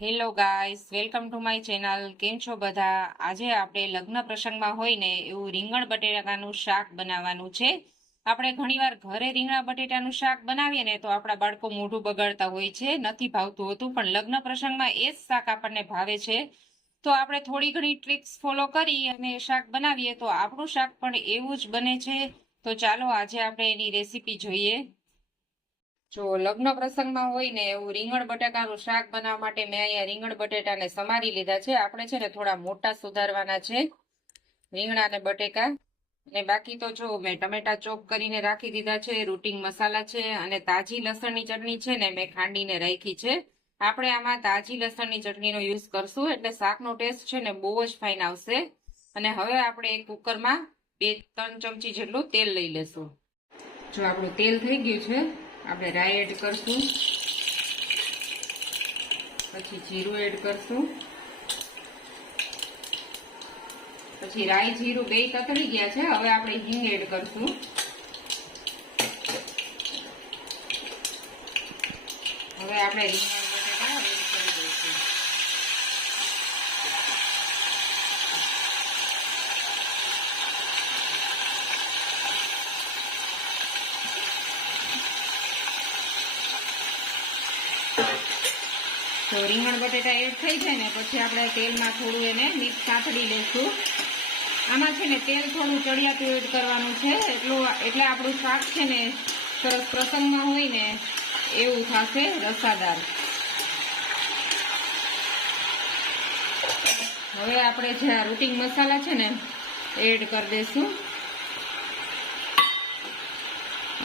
Hello guys, welcome to my channel. કેમ છો બધા? આજે આપણે લગ્ન પ્રસંગમાં હોય ને એવું રીંગણ બટેટાનું શાક બનાવવાનું છે. આપણે ઘણીવાર ઘરે રીંગણા બટેટાનું શાક બનાવીએ ને તો આપણા બાળકો મોઢું બગાડતા હોય છે, નથી ભાવતું હોતું, પણ લગ્ન પ્રસંગમાં એ જ શાક આપણને ભાવે છે. તો આપણે થોડી ઘણી ટ્રિક્સ ફોલો કરી અને શાક બનાવીએ તો આપણું શાક પણ એવું જ બને છે. તો ચાલો આજે આપણે એની રેસીપી જોઈએ. જો લગ્ન પ્રસંગમાં હોય ને એવું રીંગણ બટાકાનું શાક બનાવવા માટે મેં અહીંયા રીંગણ બટેટાને સમારી લીધા છે. આપણે છે ને થોડા મોટા સુધારવાના છે રીંગણા ને બટેકા. અને બાકી તો જો મેં ટમેટા ચોપ કરીને રાખી દીધા છે, રૂટિંગ મસાલા છે અને તાજી લસણની ચટણી છે ને મેં ખાંડીને રાખી છે. આપણે આમાં તાજી લસણની ચટણીનો યુઝ કરશું એટલે શાકનો ટેસ્ટ છે ને બહુ જ ફાઇન આવશે. અને હવે આપણે એક કુકરમાં 2-3 ચમચી જેટલું તેલ લઈ લેશું. જો આપણું તેલ થઈ ગયું છે, આપણે રાઈ એડ કરશું, પછી જીરું એડ કરશું, પછી રાઈ જીરું બે તતડી ગયા છે. હવે આપણે હિંગ એડ કરશું. હવે આપણે રીંગણ બટેટા એડ કરી દઈશું. તો રીંગણ બટેટા એડ થઈ જાય ને પછી આપણે તેલમાં થોડું એને મિક્સ સાતડી લઈશું. આમાં છે ને તેલ થોડું ચડિયાતું એડ કરવાનું છે, એટલે આપણું શાક છે ને સરસ પ્રસંગમાં હોય ને એવું થશે, રસાદાર. હવે આપણે જે આ રૂટિંગ મસાલા છે ને એડ કરી દઈશું.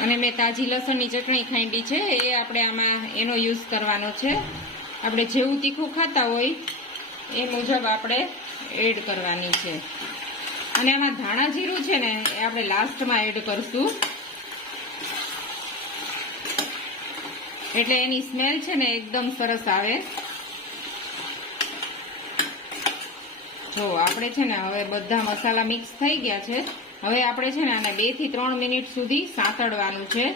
અને મેં તાજી લસણની ચટણી ખાંડી છે, એ આપણે આમાં એનો યુઝ કરવાનો છે. આપણે જેવું તીખું ખાતા હોય એ મુજબ આપણે એડ કરવાની છે. અને આમાં ધાણા જીરું છે ને એ આપણે લાસ્ટમાં એડ કરશું, એટલે એની સ્મેલ છે ને એકદમ સરસ આવે. જો આપણે છે ને હવે બધા મસાલા મિક્સ થઈ ગયા છે. હવે આપણે છે ને આને 2 થી 3 મિનિટ સુધી સાંતળવાનું છે.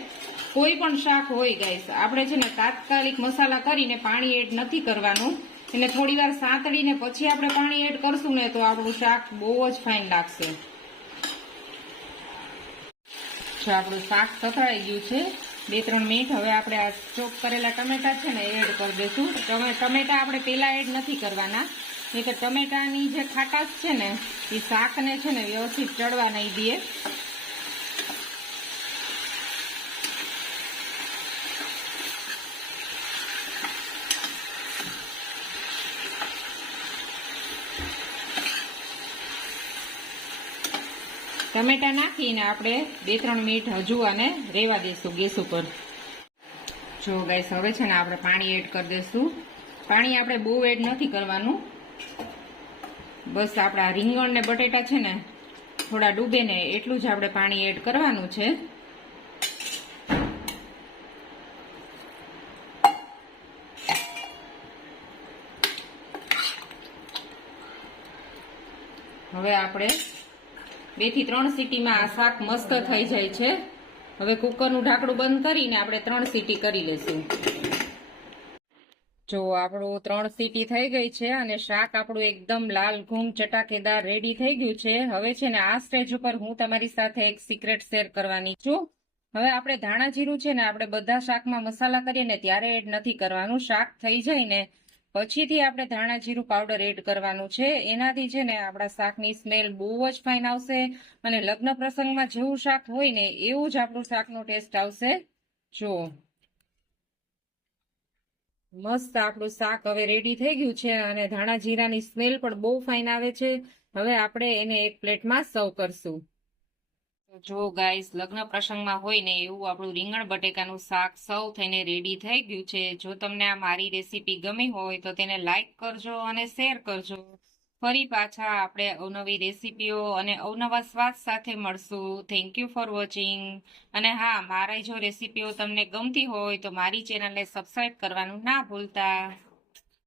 કોઈ પણ શાક હોય ગાઈસ, આપણે છે ને તાત્કાલિક મસાલા કરીને પાણી એડ નથી કરવાનું. એને થોડી વાર સાંતળીને પછી આપણે પાણી એડ કરશું ને તો આપણું શાક બહુ જ ફાઇન લાગશે. જો આપણું શાક સતળાઈ ગયું છે 2-3 મિનિટ. હવે આપણે આ ચોપ કરેલા ટમેટા છે ને એડ કરી દઈશું. ટમેટા આપણે પેલા એડ નથી કરવાના, નહીં તો ટમેટાની જે ખાટાશ છે ને એ શાકને છે ને વ્યવસ્થિત ચડવા નહીં દે. ટમેટા નાખીને આપણે 2-3 મિનિટ હજુ આને રેવા દઈશું ગેસ ઉપર. જો ગાઈસ હવે છે ને આપણે પાણી એડ કરી દઈશું. પાણી આપણે બહુ એડ નથી કરવાનું, બસ આપણા રીંગણ ને બટેટા છે ને થોડા ડૂબે ને એટલું જ આપણે પાણી એડ કરવાનું છે. હવે આપણે 2 થી 3 સીટીમાં આ શાક મસ્ત થઈ જાય છે. હવે કુકરનું ઢાંકણું બંધ કરીને આપણે 3 સીટી કરી લઈશું. જો આપણું 3 સીટી થઈ ગઈ છે અને શાક આપણું એકદમ લાલ ઘૂમ ચટાકેદાર રેડી થઈ ગયું છે. હવે છે ને આ સ્ટેજ ઉપર હું તમારી સાથે એક સિક્રેટ શેર કરવાની છું. હવે આપણે ધાણા જીરું છે ને આપણે બધા શાકમાં મસાલા કરીએ ને ત્યારે એડ નથી કરવાનું. શાક થઈ જાય ને પછીથી આપણે ધાણા જીરું પાવડર એડ કરવાનું છે. એનાથી છે ને આપણા શાકની સ્મેલ બહુ જ ફાઇન આવશે અને લગ્ન પ્રસંગમાં જેવું શાક હોય ને એવું જ આપણું શાકનો ટેસ્ટ આવશે. જો મસ્ત આપણું શાક હવે રેડી થઈ ગયું છે અને ધાણા જીરાની સ્મેલ પણ બહુ ફાઇન આવે છે. હવે આપણે એને એક પ્લેટમાં સર્વ કરશું. જો ગાઈસ લગ્ન પ્રસંગમાં હોય ને એવું આપણું રીંગણ બટેકાનું શાક સર્વ થઈને રેડી થઈ ગયું છે. જો તમને આ મારી રેસીપી ગમી હોય તો તેને લાઈક કરજો અને શેર કરજો. ફરી પાછા આપણે અવનવી રેસીપીઓ અને અવનવા સ્વાદ સાથે મળશું. Thank you for watching. અને હા, મારી જો રેસીપીઓ તમને ગમતી હોય તો મારી ચેનલને સબસ્ક્રાઈબ કરવાનું ના ભૂલતા.